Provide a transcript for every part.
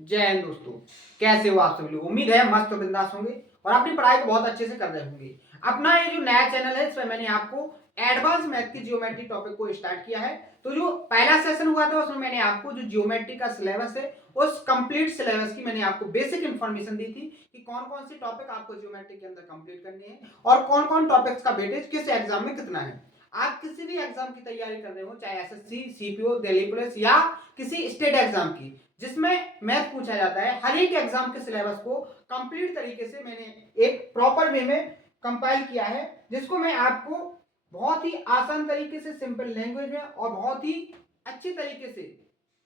जय हिंद दोस्तों। कैसे हो आप सभी लोग? उम्मीद है मस्त और बिंदास होंगे और अपनी पढ़ाई को बहुत अच्छे से कर रहे होंगे। अपना ये जो नया चैनल है इसमें मैंने आपको एडवांस मैथ की ज्योमेट्री टॉपिक को स्टार्ट किया है। तो जो पहला सेशन हुआ था उसमें मैंने आपको जो ज्योमेट्री का सिलेबस है उस कंप्लीट सिलेबस की मैंने आपको बेसिक इन्फॉर्मेशन दी थी कि कौन कौन से टॉपिक आपको ज्योमेट्री के अंदर कंप्लीट करने हैं और कौन कौन टॉपिक्स का वेटेज किस एग्जाम में कितना है। आप किसी भी एग्जाम की तैयारी कर रहे हो, चाहे एसएससी, सीपीओ, दिल्ली पुलिस या किसी स्टेट एग्जाम की जिसमें मैथ पूछा जाता है, हर एक एग्जाम के सिलेबस को कंप्लीट तरीके से मैंने एक प्रॉपर वे में कंपाइल किया है, जिसको मैं आपको बहुत ही आसान तरीके से, सिंपल लैंग्वेज में और बहुत ही अच्छी तरीके से,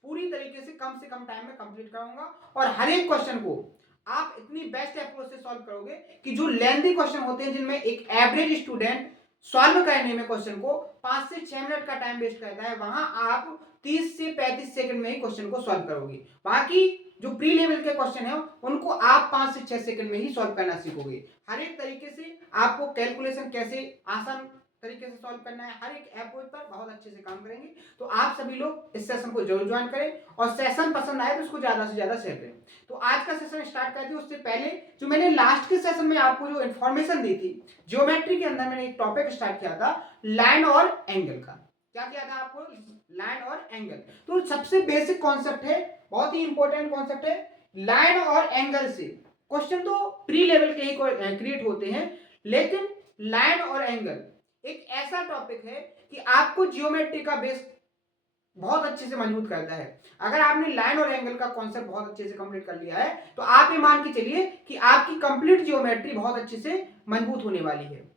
पूरी तरीके से कम टाइम में कंप्लीट कराऊंगा। और हर एक क्वेश्चन को आप इतनी बेस्ट अप्रोच से सॉल्व करोगे कि जो लेंथी क्वेश्चन होते हैं जिनमें एक एवरेज स्टूडेंट सॉल्व करने में क्वेश्चन को 5 से 6 मिनट का टाइम वेस्ट करता है, वहां आप 30 से 35 सेकंड में ही क्वेश्चन को सॉल्व करोगे। बाकी जो प्री लेवल के क्वेश्चन है उनको आप 5 से 6 सेकंड में ही सॉल्व करना सीखोगे। हर एक तरीके से आपको कैलकुलेशन कैसे आसान तरीके से सॉल्व करना है, हर एक अप्रोच पर बहुत अच्छे से काम करेंगे। तो आप सभी लोग इस सेशन को जरूर ज्वाइन करें और सेशन पसंद आए तो उसको ज्यादा से ज्यादा शेयर करें। तो आज का सेशन स्टार्ट करते हैं। उससे पहले जो मैंने लास्ट के सेशन में आपको जो इन्फॉर्मेशन दी थी, ज्योमेट्री के अंदर मैंने एक टॉपिक स्टार्ट किया था लाइन और एंगल का। क्या किया था आपको? लाइन और एंगल। तो सबसे बेसिक कॉन्सेप्ट है, बहुत ही इंपॉर्टेंट कॉन्सेप्ट है। लाइन और एंगल से क्वेश्चन तो प्री लेवल के ही क्रिएट होते हैं, लेकिन लाइन और एंगल एक ऐसा टॉपिक है कि आपको जियोमेट्री का बेस बहुत अच्छे से मजबूत करता है। अगर आपने लाइन और एंगल का कॉन्सेप्ट बहुत अच्छे से कंप्लीट कर लिया है तो आप ये मान के चलिए कि आपकी कंप्लीट जियोमेट्री बहुत अच्छे से मजबूत होने वाली है।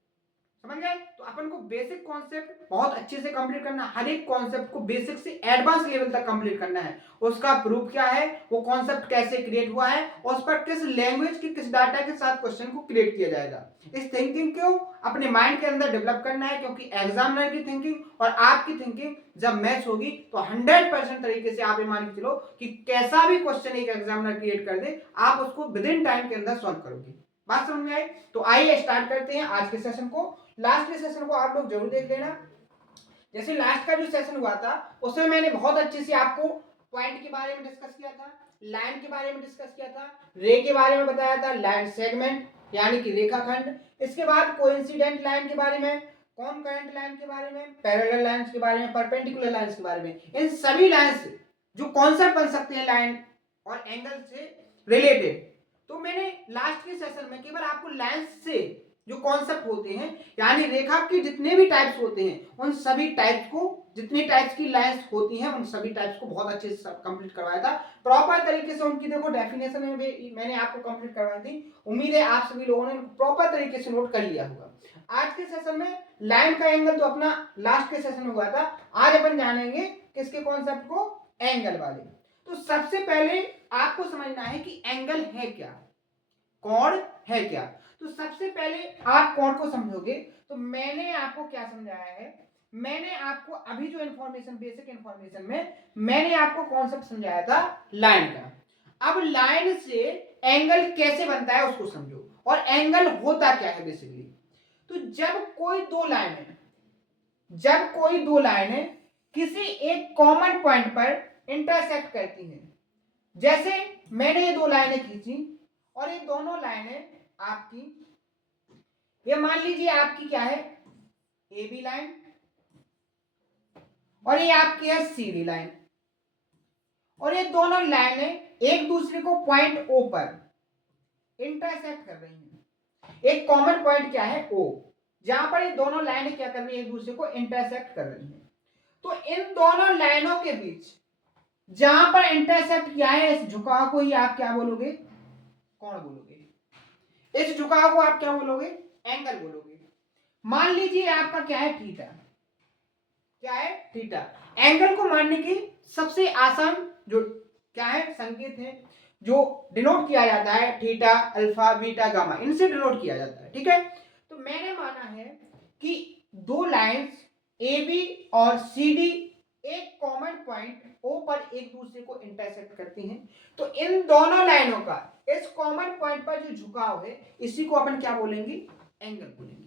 समझ गए? तो अपन को बेसिक कॉन्सेप्ट बहुत अच्छे से कंप्लीट करना, हर एक कॉन्सेप्ट को बेसिक से एडवांस लेवल तक कंप्लीट करना है। उसका प्रूफ क्या है, वो कॉन्सेप्ट कैसे क्रिएट हुआ है और उस पर किस लैंग्वेज के किस डाटा के साथ क्वेश्चन को क्रिएट किया जाएगा, इस थिंकिंग को अपने माइंड के अंदर डेवलप करना है। क्योंकि एग्जामिनर की थिंकिंग और आपकी थिंकिंग जब मैच होगी तो 100% तरीके से आप ये मान के चलो कि कैसा भी क्वेश्चन एक एग्जामिनर क्रिएट कर दे, आप उसको विद इन टाइम के अंदर सॉल्व करोगे। बात समझ में आई? तो आइए स्टार्ट करते हैं आज के सेशन को। लास्ट के सेशन को आप लोग जरूर देख लेना। जैसे लास्ट का जो सेशन हुआ था उसमें मैंने बहुत अच्छे से आपको पॉइंट के बारे में डिस्कस किया था, लाइन के बारे में डिस्कस किया था, रे के बारे में बताया था, लाइन सेगमेंट यानी कि रेखाखंड, इसके बाद कोइंसिडेंट लाइन के बारे में, कॉनकरेंट लाइन के बारे में, पैरेलल लाइंस के बारे में, परपेंडिकुलर लाइंस के बारे में। इन सभी लाइंस जो कॉन्सेप्ट बन सकते हैं लाइन और एंगल से रिलेटेड, तो मैंने लास्ट के सेशन में केवल आपको लाइंस से जो कॉन्सेप्ट होते हैं यानी रेखा के जितने भी टाइप्स होते हैं उन सभी टाइप्स को, जितनी टाइप्स की लाइंस होती हैं उन सभी टाइप्स को बहुत अच्छे से कंप्लीट करवाया था। प्रॉपर तरीके से उनकी देखो डेफिनेशन में भी मैंने आपको कंप्लीट करवाई थी। उम्मीद है आप सभी लोगों ने प्रॉपर तरीके से नोट कर लिया होगा। आज के सेशन में लाइन का एंगल तो अपना लास्ट के सेशन में हुआ था, आज अपन जानेंगे किसके कॉन्सेप्ट को? एंगल वाले। तो सबसे पहले आपको समझना है कि एंगल है क्या, कोण है क्या। तो सबसे पहले आप कोण को समझोगे तो मैंने आपको क्या समझाया है, मैंने आपको अभी जो इंफॉर्मेशन, बेसिक इंफॉर्मेशन में मैंने आपको कॉन्सेप्ट समझाया था लाइन का। अब लाइन से एंगल कैसे बनता है उसको समझो, और एंगल होता क्या है बेसिकली। तो जब कोई दो लाइनें किसी एक कॉमन पॉइंट पर इंटरसेक्ट करती हैं, जैसे मैंने ये दो लाइनें खींची और ये दोनों लाइनें आपकी, ये मान लीजिए आपकी क्या है, ए बी लाइन, और ये आपकी है सी डी लाइन, और ये दोनों लाइनें एक दूसरे को पॉइंट ओ पर इंटरसेक्ट कर रही हैं। एक कॉमन पॉइंट क्या है? ओ, जहां पर ये दोनों लाइनें क्या कर रही है, एक दूसरे को इंटरसेक्ट कर रही हैं। तो इन दोनों लाइनों के बीच जहां पर इंटरसेक्ट किया है, इस झुकाव को ही आप क्या बोलोगे? कोण बोलोगे। इस झुकाव को आप क्या बोलोगे? एंगल बोलोगे। मान लीजिए आपका क्या है? थीटा। क्या है? थीटा। एंगल को मानने की सबसे आसान जो क्या है संकेत है, जो डिनोट किया जाता है, थीटा, अल्फा, बीटा, गामा, इनसे डिनोट किया जाता है। ठीक है? तो मैंने माना है कि दो लाइंस ए बी और सी डी एक कॉमन पॉइंट ओ पर एक दूसरे को इंटरसेक्ट करती हैं। तो इन दोनों लाइनों का इस कॉमन पॉइंट पर जो झुकाव है, इसी को अपन क्या बोलेंगे? एंगल बोलेंगे।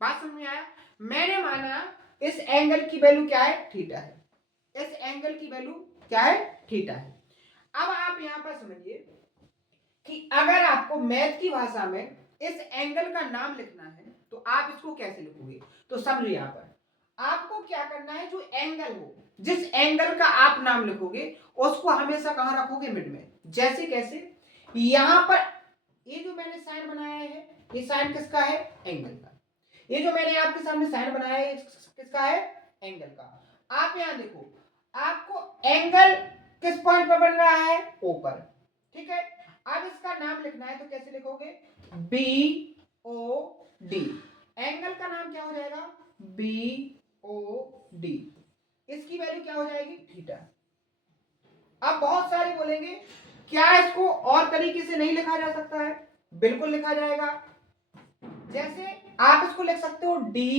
बात समझ में आया? मैंने माना इस एंगल की वैल्यू क्या है? थीटा है। इस एंगल की वैल्यू क्या है? थीटा है। अब आप यहां पर समझिए कि अगर आपको मैथ की भाषा में इस एंगल का नाम लिखना है तो आप इसको कैसे लिखोगे। तो समझिए यहां पर आपको क्या करना है, जो एंगल हो, जिस एंगल का आप नाम लिखोगे उसको हमेशा कहां रखोगे, मिड में। जैसे कैसे, यहां पर ये जो मैंने साइन बनाया है, ये साइन किसका है, एंगल का। ये जो मैंने आपके सामने साइन बनाया है किसका है, एंगल का। आप यहां देखो, आपको एंगल किस पॉइंट पर बन रहा है, ओ पर, ठीक है। अब इसका नाम लिखना है तो कैसे लिखोगे, बी ओ डी। एंगल का नाम क्या हो जाएगा, बी ओ डी। इसकी वैल्यू क्या हो जाएगी, थीटा। अब बहुत सारे बोलेंगे क्या इसको और तरीके से नहीं लिखा जा सकता है, बिल्कुल लिखा जाएगा। जैसे आप इसको लिख सकते हो डी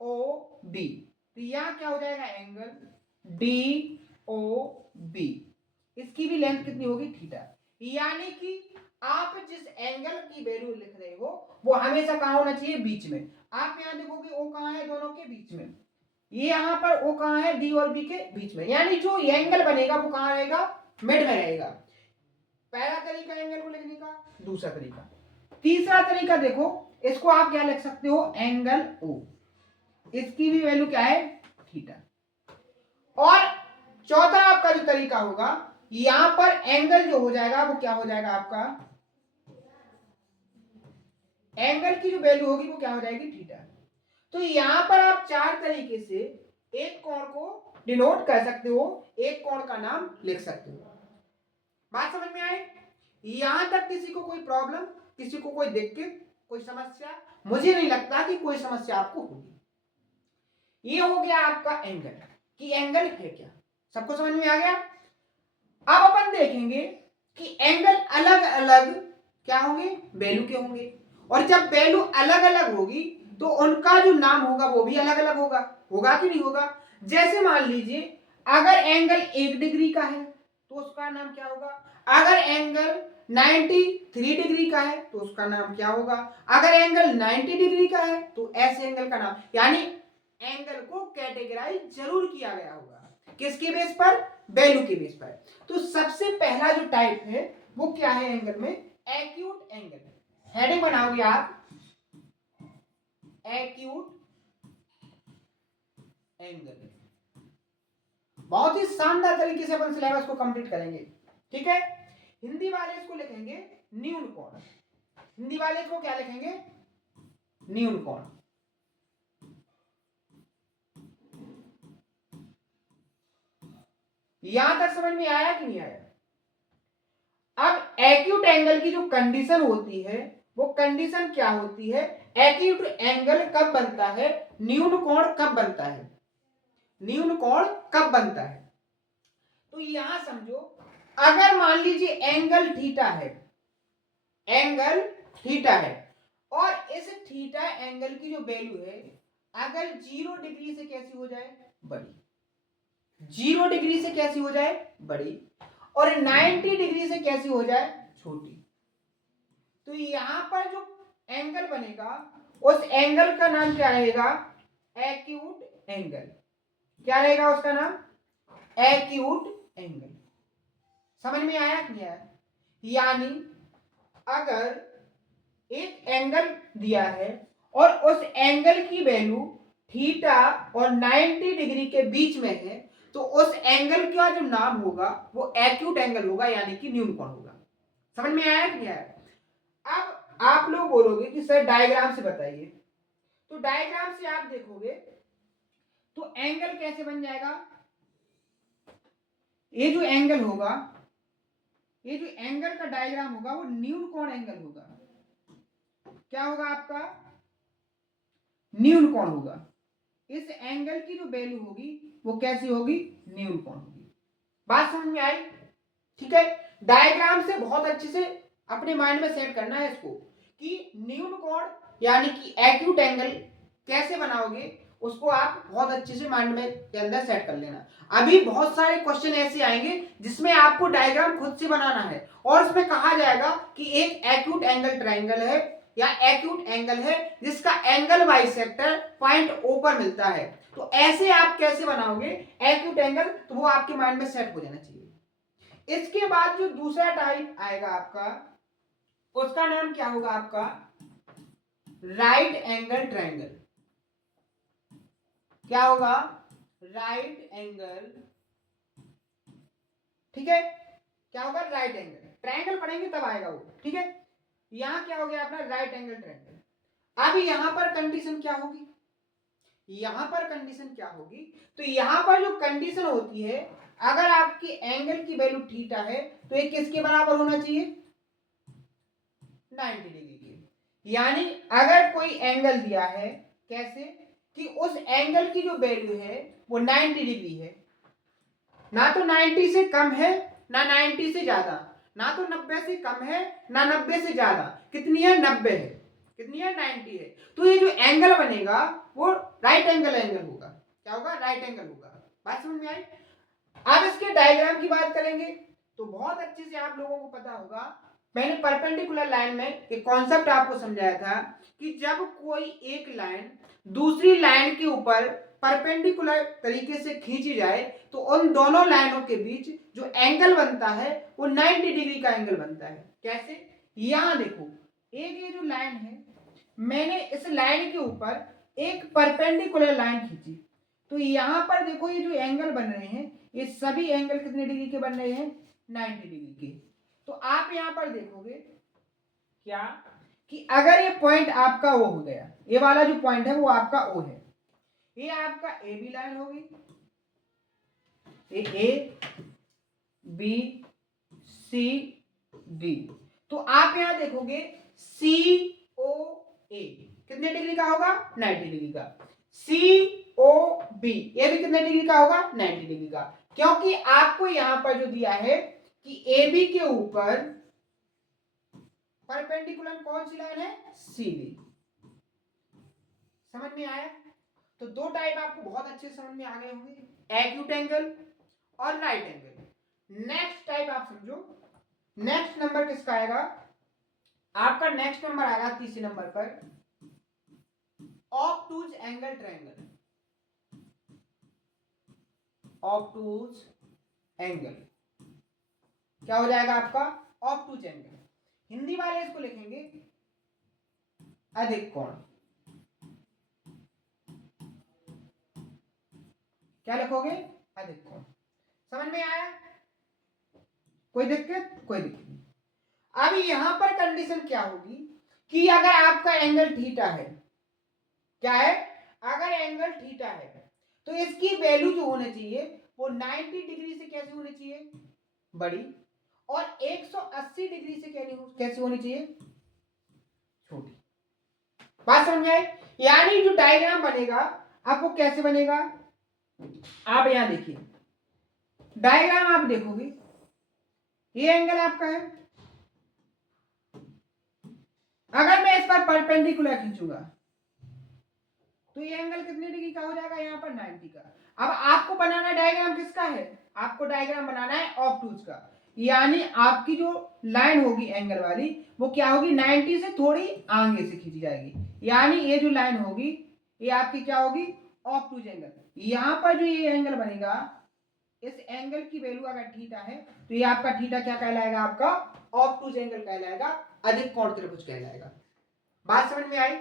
ओ बी, तो यहां क्या हो जाएगा, एंगल डी ओ बी। इसकी भी लेंथ कितनी होगी, थीटा। यानी कि आप जिस एंगल की वैल्यू लिख रहे हो वो हमेशा कहां होना चाहिए, बीच में। आप यहां देखोगे ओ कहां है, दोनों के बीच में। ये यहां पर ओ कहां है, डी और बी के बीच में। यानी जो एंगल बनेगा वो कहां रहेगा, मिड में रहेगा। पहला तरीका एंगल को लिखने का। दूसरा तरीका, तीसरा तरीका देखो, इसको आप क्या लिख सकते हो, एंगल ओ। इसकी भी वैल्यू क्या है, थीटा। और चौथा आपका जो तरीका होगा, यहां पर एंगल जो हो जाएगा वो क्या हो जाएगा आपका, एंगल की जो वैल्यू होगी वो क्या हो जाएगी, थीटा। तो यहां पर आप चार तरीके से एक कोण को डिनोट कर सकते हो, एक कोण का नाम लिख सकते हो। बात समझ में आए, यहां तक किसी को कोई प्रॉब्लम, किसी को कोई दिक्कत, कोई समस्या, मुझे नहीं लगता कि कोई समस्या आपको होगी। ये हो गया आपका एंगल, कि एंगल है क्या, सबको समझ में आ गया। अब अपन देखेंगे कि एंगल अलग अलग क्या होंगे, वैल्यू के होंगे। और जब वैल्यू अलग अलग होगी तो उनका जो नाम होगा वो भी अलग अलग होगा। होगा कि नहीं होगा। जैसे मान लीजिए अगर एंगल 1 डिग्री का है तो उसका नाम क्या होगा, अगर एंगल 93 डिग्री का है तो उसका नाम क्या होगा, अगर एंगल 90 डिग्री का है तो ऐसे एंगल का नाम। यानी एंगल को कैटेगराइज जरूर किया गया होगा, किसके बेस पर, वैल्यू के बेस पर। तो सबसे पहला जो टाइप है वो क्या है एंगल में, एक्यूट एंगल। हेडिंग बनाओगे आप, एक्यूट एंगल। बहुत ही शानदार तरीके से अपन सिलेबस को कंप्लीट करेंगे, ठीक है। हिंदी वाले इसको लिखेंगे न्यून कोण। हिंदी वाले इसको क्या लिखेंगे, न्यून कोण। यहां तक समझ में आया कि नहीं आया। अब एक्यूट एंगल की जो कंडीशन होती है वो कंडीशन क्या होती है, एक्यूट एंगल कब बनता है, न्यून कोण कब बनता है, न्यून कोण कब बनता है। तो यहां समझो, अगर मान लीजिए एंगल थीटा है, एंगल थीटा है, और इस थीटा एंगल की जो वैल्यू है अगर 0 डिग्री से कैसी हो जाए, बड़ी। 0 डिग्री से कैसी हो जाए, बड़ी। और 90 डिग्री से कैसी हो जाए, छोटी। तो यहां पर जो एंगल बनेगा उस एंगल का नाम क्या रहेगा, एक्यूट एंगल। क्या रहेगा उसका नाम, एक्यूट एंगल। समझ में आया कि नहीं आया। यानी अगर एक एंगल दिया है और उस एंगल की वैल्यू थीटा और 90 डिग्री के बीच में है तो उस एंगल का जो नाम होगा वो एक्यूट एंगल होगा, यानी कि न्यून कोण होगा। समझ में आया कि नहीं आया। अब आप लोग बोलोगे कि सर डायग्राम से बताइए, तो डायग्राम से आप देखोगे तो एंगल कैसे बन जाएगा, ये जो एंगल होगा, ये जो एंगल का डायग्राम होगा वो न्यून कोण एंगल होगा। क्या होगा आपका, न्यून कोण होगा। इस एंगल की जो वैल्यू होगी वो कैसी होगी, न्यून कोण होगी। बात समझ में आई, ठीक है। डायग्राम से बहुत अच्छे से अपने माइंड में सेट करना है इसको, कि न्यून कोण यानी कि एक्यूट एंगल कैसे बनाओगे, उसको आप बहुत अच्छे से माइंड में के अंदर सेट कर लेना। अभी बहुत सारे क्वेश्चन ऐसे आएंगे जिसमें आपको डायग्राम खुद से बनाना है और उसमें कहा जाएगा कि एक एक्यूट एंगल ट्रायंगल है या एक्यूट एंगल है जिसका एंगल बाइसेक्टर पॉइंट ओ पर मिलता है। तो ऐसे आप कैसे बनाओगे एक्यूट एंगल, तो वो आपके माइंड में सेट हो जाना चाहिए। इसके बाद जो दूसरा टाइप आएगा आपका, उसका नाम क्या होगा आपका, राइट एंगल ट्रायंगल। क्या होगा, राइट एंगल, ठीक है, क्या होगा, राइट एंगल। ट्रायंगल पढ़ेंगे तब आएगा वो, ठीक है। यहां क्या हो गया अपना, राइट एंगल ट्रायंगल। अब यहां पर कंडीशन क्या होगी, यहां पर कंडीशन क्या होगी, तो यहां पर जो कंडीशन होती है, अगर आपकी एंगल की वैल्यू थीटा है तो ये किसके बराबर होना चाहिए, 90 डिग्री के। यानी अगर कोई एंगल दिया है, कैसे कि उस एंगल की जो वैल्यू है वो 90 डिग्री है, ना तो 90 से कम है ना 90 से ज्यादा, ना तो 90 से कम है ना 90 से ज्यादा, कितनी है, 90 है, कितनी है, 90 है। तो ये जो एंगल बनेगा वो राइट एंगल होगा। क्या होगा, राइट एंगल होगा। बात समझ में आई। अब इसके डायग्राम की बात करेंगे तो बहुत अच्छे से आप लोगों को पता होगा, मैंने परपेंडिकुलर लाइन में एक कॉन्सेप्ट आपको समझाया था कि जब कोई एक लाइन दूसरी लाइन के ऊपर परपेंडिकुलर तरीके से खींची जाए तो उन दोनों लाइनों के बीच जो एंगल बनता है वो 90 डिग्री का एंगल बनता है। कैसे, यहां देखो, एक ये जो लाइन है, मैंने इस लाइन के ऊपर एक परपेंडिकुलर लाइन खींची, तो यहां पर देखो ये जो एंगल बन रहे हैं ये सभी एंगल कितने डिग्री के बन रहे हैं, 90 डिग्री के। तो आप यहां पर देखोगे क्या कि अगर ये पॉइंट आपका वो हो गया, ये वाला जो पॉइंट है वो आपका ओ है, ये आपका ए बी लाइन होगी, ए बी सी डी। तो आप यहां देखोगे सी ओ ए कितने डिग्री का होगा, 90 डिग्री का। सी ओ बी ये भी कितने डिग्री का होगा, 90 डिग्री का। क्योंकि आपको यहां पर जो दिया है कि ए बी के ऊपर परपेंडिकुलर कौन सी लाइन है, सी डी। समझ में आया। तो दो टाइप आपको बहुत अच्छे से समझ में आ गए होंगे, एक्यूट एंगल और राइट एंगल। नेक्स्ट टाइप आप समझो, नेक्स्ट नंबर किसका आएगा, आपका नेक्स्ट नंबर आएगा तीसरे नंबर पर, ऑब्टूज एंगल ट्रायंगल। ऑब्टूज एंगल क्या हो जाएगा आपका, ऑब्टूज एंगल। हिंदी वाले इसको लिखेंगे अधिक कोण। क्या लिखोगे, अधिक कोण। समझ में आया, कोई दिक्कत, कोई दिक्कत नहीं। अब यहां पर कंडीशन क्या होगी कि अगर आपका एंगल थीटा है, क्या है, अगर एंगल थीटा है तो इसकी वैल्यू जो होनी चाहिए वो 90 डिग्री से कैसे होनी चाहिए, बड़ी, और 180 डिग्री से कैसे होनी चाहिए, छोटी। बात समझ में आई। यानी जो डायग्राम बनेगा आपको कैसे बनेगा, आप यहां देखिए डायग्राम, आप देखोगे ये एंगल आपका है, अगर मैं इस पर परपेंडिकुलर खींचूंगा तो ये एंगल कितने डिग्री का हो जाएगा, यहाँ पर 90 का। अब आपको बनाना डायग्राम किसका है, आपको डायग्राम बनाना है ऑब्टूज का। यानी आपकी जो लाइन होगी एंगल वाली वो क्या होगी, 90 से थोड़ी आगे से खींची जाएगी। यानी ये जो लाइन होगी ये आपकी क्या होगी, ऑब्टूज एंगल। यहां पर जो ये एंगल बनेगा, इस एंगल की वैल्यू अगर थीटा है तो ये आपका थीटा क्या कहलाएगा, आपका ऑब्टूज एंगल कहलाएगा, अधिक कोण त्रिभुज कहलाएगा। बात समझ में आई।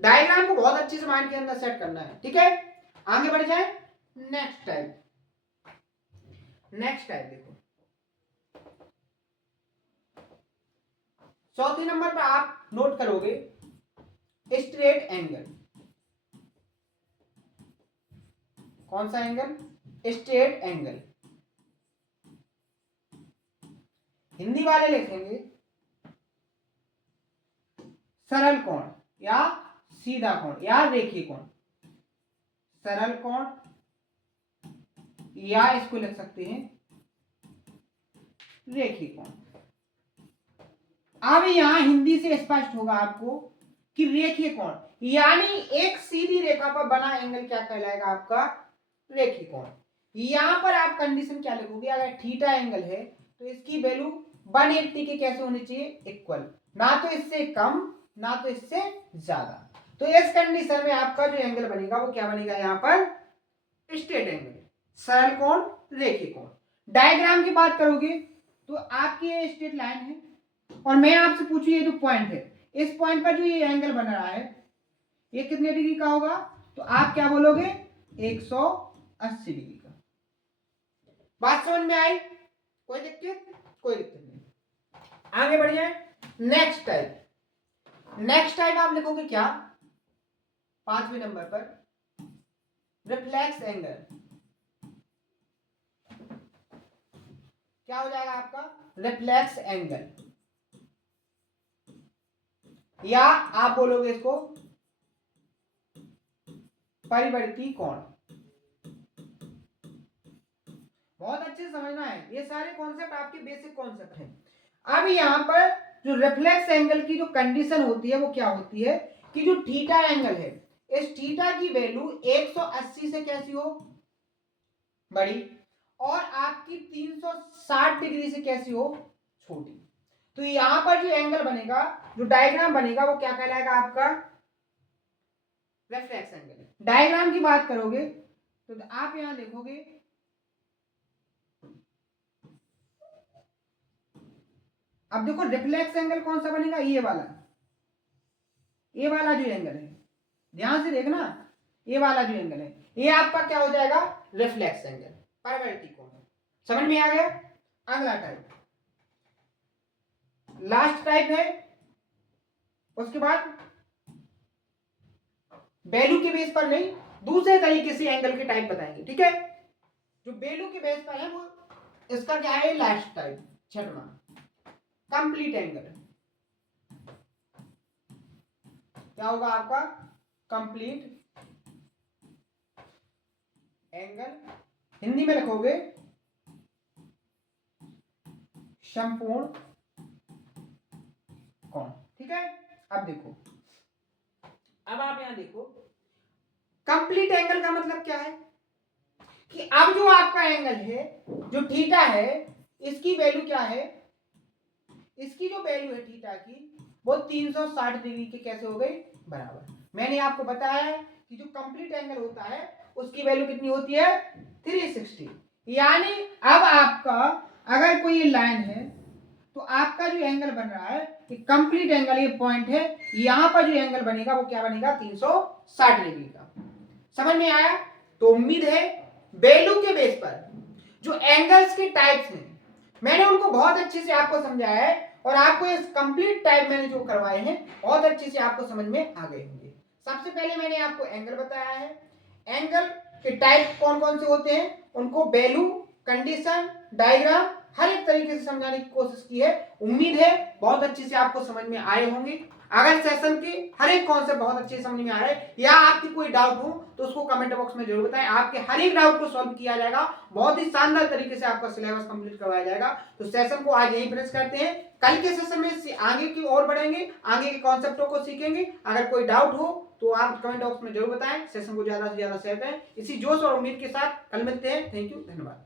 डायग्राम को बहुत अच्छे से माइंड के अंदर सेट करना है, ठीक है। आगे बढ़ जाए, नेक्स्ट टाइप। नेक्स्ट टाइप देखो, चौथे नंबर पर आप नोट करोगे स्ट्रेट एंगल। कौन सा एंगल, स्ट्रेट एंगल। हिंदी वाले लिखेंगे सरल कोण या सीधा कोण या रेखीय कोण। सरल कोण या इसको लिख सकते हैं रेखीय कोण। अब यहां हिंदी से स्पष्ट होगा आपको कि रेखीय कोण यानी एक सीधी रेखा पर बना एंगल क्या कहलाएगा, आपका रेखीय कोण। यहां पर आप कंडीशन क्या लिखोगे, अगर थीटा एंगल है तो इसकी वैल्यू 180 के कैसे होनी चाहिए, इक्वल, ना तो इससे कम ना तो इससे ज्यादा। तो इस कंडीशन में आपका जो एंगल बनेगा वो क्या बनेगा, यहां पर स्ट्रेट एंगल, सरल कोण, रेखीय कोण। डायग्राम की बात करोगे तो आपकी ये स्ट्रेट लाइन है और मैं आपसे पूछूं ये जो पॉइंट है, इस पॉइंट पर जो ये एंगल बन रहा है ये कितने डिग्री का होगा? तो आप क्या बोलोगे? 180 डिग्री का। बात समझ में आई? कोई दिक्कत? कोई दिक्कत नहीं। आगे बढ़ जाए। नेक्स्ट टाइप आप लिखोगे क्या? 5वें नंबर पर रिफ्लेक्स एंगल। क्या हो जाएगा आपका? रिफ्लेक्स एंगल, या आप बोलोगे इसको परिवर्ती कोण। बहुत अच्छे से समझना है, ये सारे कॉन्सेप्ट आपके बेसिक कॉन्सेप्ट हैं। अब यहाँ पर जो रिफ्लेक्स एंगल की जो कंडीशन होती है वो क्या होती है कि जो थीटा एंगल है, इस थीटा की वैल्यू 180 से कैसी हो? बड़ी, और आपकी 360 डिग्री से कैसी हो? छोटी। तो यहां पर जो एंगल बनेगा, जो डायग्राम बनेगा वो क्या कहलाएगा आपका? Reflex angle. डायग्राम की बात करोगे तो आप यहां देखोगे अब देखो रिफ्लेक्स एंगल कौन सा बनेगा? ये वाला जो एंगल है, ध्यान से देखना, ये वाला जो एंगल है ये आपका क्या हो जाएगा? रिफ्लेक्स एंगल, परिवर्ती कोण। समझ में आ गया? अगला टाइप, लास्ट टाइप है। उसके बाद वैल्यू के बेस पर नहीं, दूसरे तरीके से एंगल के टाइप बताएंगे, ठीक है? जो वैल्यू के बेस पर है वो इसका क्या है? लास्ट टाइप, छठवां, कंप्लीट एंगल। क्या होगा आपका? Complete angle. हिंदी में लिखोगे संपूर्ण कोण, ठीक है? अब देखो, अब आप यहां देखो, कंप्लीट एंगल का मतलब क्या है कि अब जो आपका एंगल है, जो थीटा है, इसकी वैल्यू क्या है? इसकी जो वैल्यू है थीटा की वो 360 डिग्री के कैसे हो गई? बराबर। मैंने आपको बताया है कि जो कंप्लीट एंगल होता है उसकी वैल्यू कितनी होती है? 360। यानी अब आपका अगर कोई लाइन है तो आपका जो एंगल बन रहा है कि कंप्लीट एंगल, ये पॉइंट है, यहां पर जो एंगल बनेगा वो क्या बनेगा? 360 डिग्री का। समझ में आया? तो उम्मीद है वैल्यू के बेस पर जो एंगल्स के टाइप्स हैं मैंने उनको बहुत अच्छे से आपको समझाया है, और आपको इस कंप्लीट टाइप मैंने जो करवाए हैं बहुत अच्छे से आपको समझ में आ गए होंगे। सबसे पहले मैंने आपको एंगल बताया है, एंगल के टाइप कौन कौन से होते हैं, उनको वैल्यू, कंडीशन, डायग्राम, हर एक तरीके से समझाने की कोशिश की है। उम्मीद है बहुत अच्छे से आपको समझ में आए होंगे। अगर सेशन के हर एक कॉन्सेप्ट बहुत अच्छे से समझ में आ रहा है या आपकी कोई डाउट हो तो उसको कमेंट बॉक्स में जरूर बताएं, आपके हर एक डाउट को सॉल्व किया जाएगा, बहुत ही शानदार तरीके से आपका सिलेबस कंप्लीट करवाया जाएगा। तो सेशन को आज यहीं फिनिश करते हैं, कल के सेशन में आगे की ओर बढ़ेंगे, आगे के कॉन्सेप्टों को सीखेंगे। अगर कोई डाउट हो तो आप कमेंट बॉक्स में जरूर बताएं, सेशन को ज्यादा से ज्यादा शेयर करें। इसी जोश और उम्मीद के साथ कल मिलते हैं। थैंक यू, धन्यवाद।